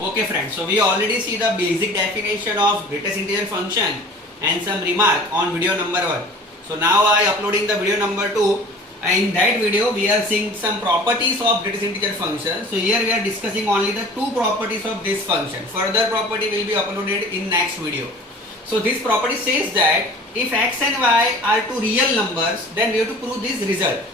Okay friends, so we already see the basic definition of greatest integer function and some remark on video number 1. So now I uploading the video number 2. In that video we are seeing some properties of greatest integer function. So here we are discussing only the two properties of this function. Further property will be uploaded in next video. So this property says that if x and y are two real numbers, then we have to prove this result.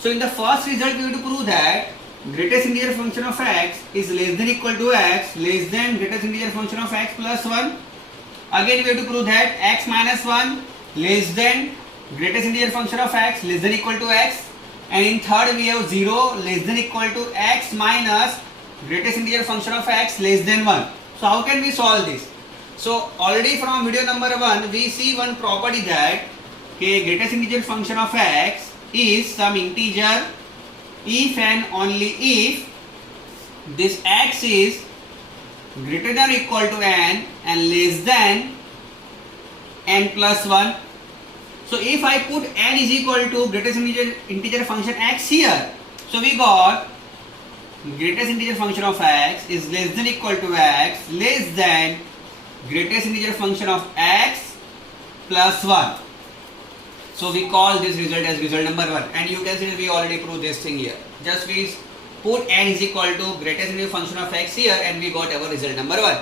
So in the first result we have to prove that greatest integer function of x is less than equal to x less than greatest integer function of x plus 1. Again we have to prove that x minus 1 less than greatest integer function of x less than equal to x, and in third we have 0 less than equal to x minus greatest integer function of x less than 1. So how can we solve this? So already from video number 1 we see one property that greatest integer function of x is some integer if and only if this x is greater than or equal to n and less than n plus 1. So if I put n is equal to greatest integer function x here, so we got greatest integer function of x is less than equal to x less than greatest integer function of x plus 1. So we call this result as result number 1, and you can see that we already proved this thing here. Just we put n is equal to greatest integer function of x here and we got our result number 1.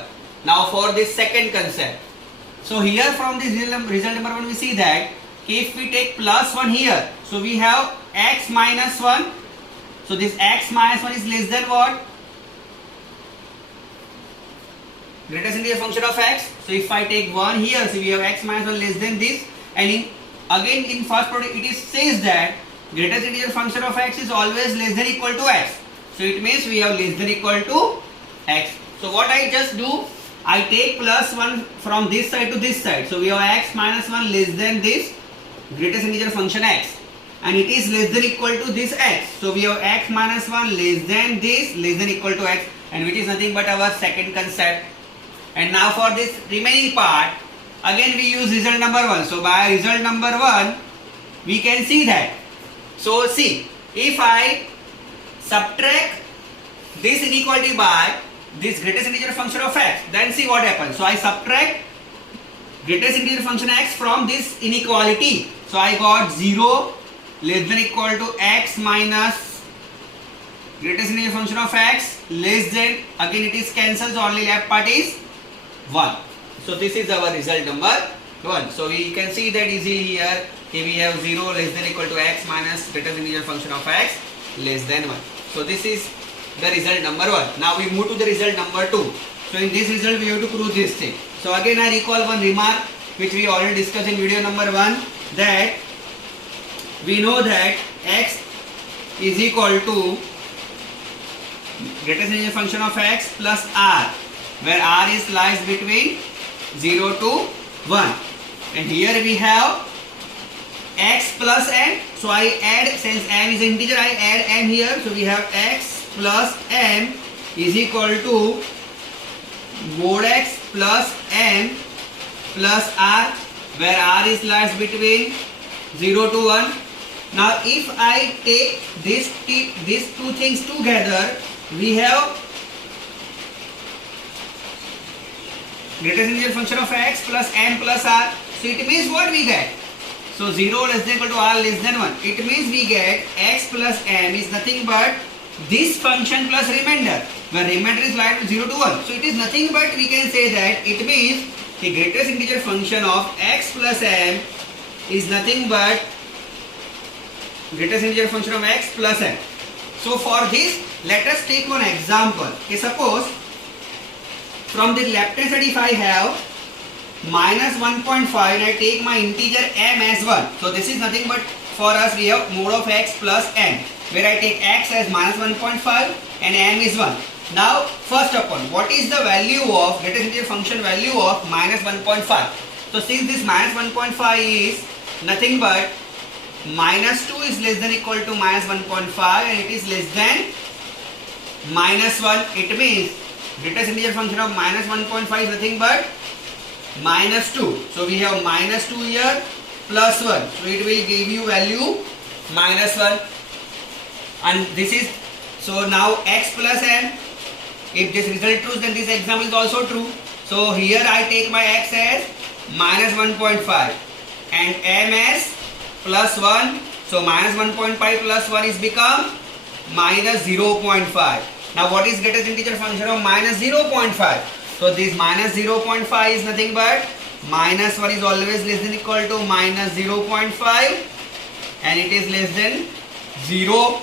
Now for this second concept. So here from this result number 1 we see that if we take plus 1 here, so we have x minus 1. So this x minus 1 is less than what? Greatest integer function of x. So if I take 1 here, so we have x minus 1 less than this, and again in first product it says that greatest integer function of x is always less than equal to x. So it means we have less than equal to x. So what I just do, I take plus 1 from this side to this side. So we have x minus 1 less than this greatest integer function x, and it is less than equal to this x. So we have x minus 1 less than this less than equal to x, and which is nothing but our second concept. And now for this remaining part, again we use result number 1. So by result number 1 we can see that. So see, if I subtract this inequality by this greatest integer function of x, then see what happens. So I subtract greatest integer function x from this inequality. So I got 0 less than equal to x minus greatest integer function of x less than, again it is cancelled, so only left part is 1. So this is our result number 1. So we can see that easily here. Here we have 0 less than equal to x minus greatest integer function of x less than 1. So this is the result number 1. Now we move to the result number 2. So in this result we have to prove this thing. So again I recall one remark which we already discussed in video number 1, that we know that x is equal to greatest integer function of x plus r, where r is lies between 0 to 1, and here we have x plus n. So I add, since n is an integer, I add n here. So we have x plus n is equal to mod x plus n plus r, where r is lies between 0 to 1. Now if I take these two things together, we have greatest integer function of x plus n plus r. So it means what we get? So 0 less than equal to r less than 1. It means we get x plus n is nothing but this function plus remainder, where remainder is lies to 0 to 1. So it is nothing but, we can say that it means the greatest integer function of x plus n is nothing but greatest integer function of x plus n. So for this, let us take one example. Okay, suppose from the left hand side if I have minus 1.5 and I take my integer m as 1. So this is nothing but, for us we have mod of x plus n, where I take x as minus 1.5 and m is 1. Now first upon, what is the value of greatest integer function value of minus 1.5? So since this minus 1.5 is nothing but minus 2 is less than equal to minus 1.5 and it is less than minus 1, it means greatest integer function of minus 1.5 is nothing but minus 2. So we have minus 2 here plus 1. So it will give you value minus 1, and this is, so now x plus n If this result true, then this example is also true. So here I take my x as minus 1.5 and m as plus 1. So minus 1.5 plus 1 is become minus 0.5. Now what is greatest integer function of minus 0.5? So this minus 0.5 is nothing but minus 1 is always less than equal to minus 0.5 and it is less than 0.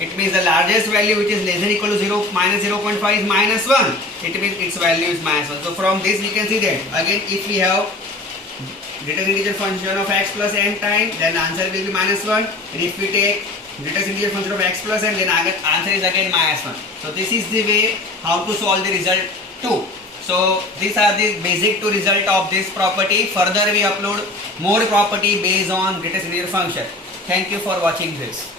It means the largest value which is less than equal to 0 minus 0.5 is minus 1. It means its value is minus 1. So from this we can see that again if we have greatest integer function of x plus n time, then answer will be minus 1. And if we take greatest integer function of x plus n, then answer is again minus 1. So this is the way how to solve the result 2. So these are the basic 2 result of this property. Further we upload more property based on greatest integer function. Thank you for watching this.